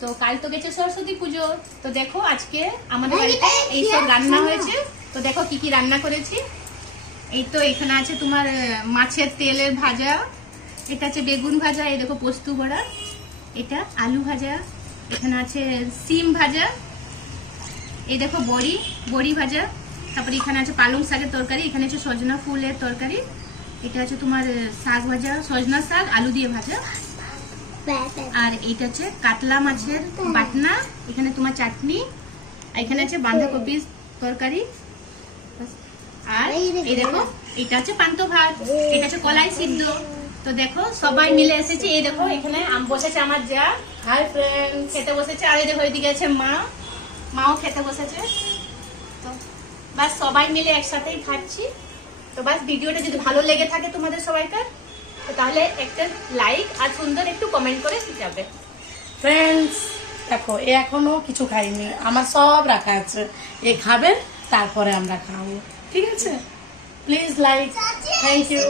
তো কাল তো গেছে সরস্বতী পুজো, তো দেখো আজকে আমাদের বাড়িতে এইসব রান্না হয়েছে। তো দেখো কি কি রান্না করেছি। এই তো এখানে আছে তোমার মাছের তেলের ভাজা, এটা আছে বেগুন ভাজা, এই দেখো পোস্ত বড়া, এটা আলু ভাজা, এখানে আছে সিম ভাজা, এই দেখো বড়ি ভাজা, তারপরে এখানে আছে পালং শাকের তরকারি, এখানে আছে সজনা ফুলের তরকারি, এটা আছে তোমার শাক ভাজা, সজনা শাক আলু দিয়ে ভাজা, আর এইটা আছে কাতলা মাছের বাটনা, এখানে তোমার চাটনি, এখানে আছে বাঁধাকপির তরকারি, আর এই দেখো এটা আছে পান্তা ভাত, এটা আছে কলাই সিদ্ধ। তো দেখো সবাই মিলে এসেছে, এই দেখো এখানে বসেছে আমার যা, হাই ফ্রেন্ড, খেতে বসেছে, আর এই দেখো এদিকে আছে মাও খেতে বসেছে। তো বাস সবাই মিলে একসাথেই খাচ্ছি। তো বাস ভিডিওটা যদি ভালো লেগে থাকে তোমাদের সবাইকার, তো তাহলে একটা লাইক আর সুন্দর একটু কমেন্ট করে যাবে। ফ্রেন্ডস দেখো এ এখনো কিছু খাইনি, আমার সব রাখা আছে, এ খাবে তারপরে আমরা খাবো, ঠিক আছে? Please like, thank you.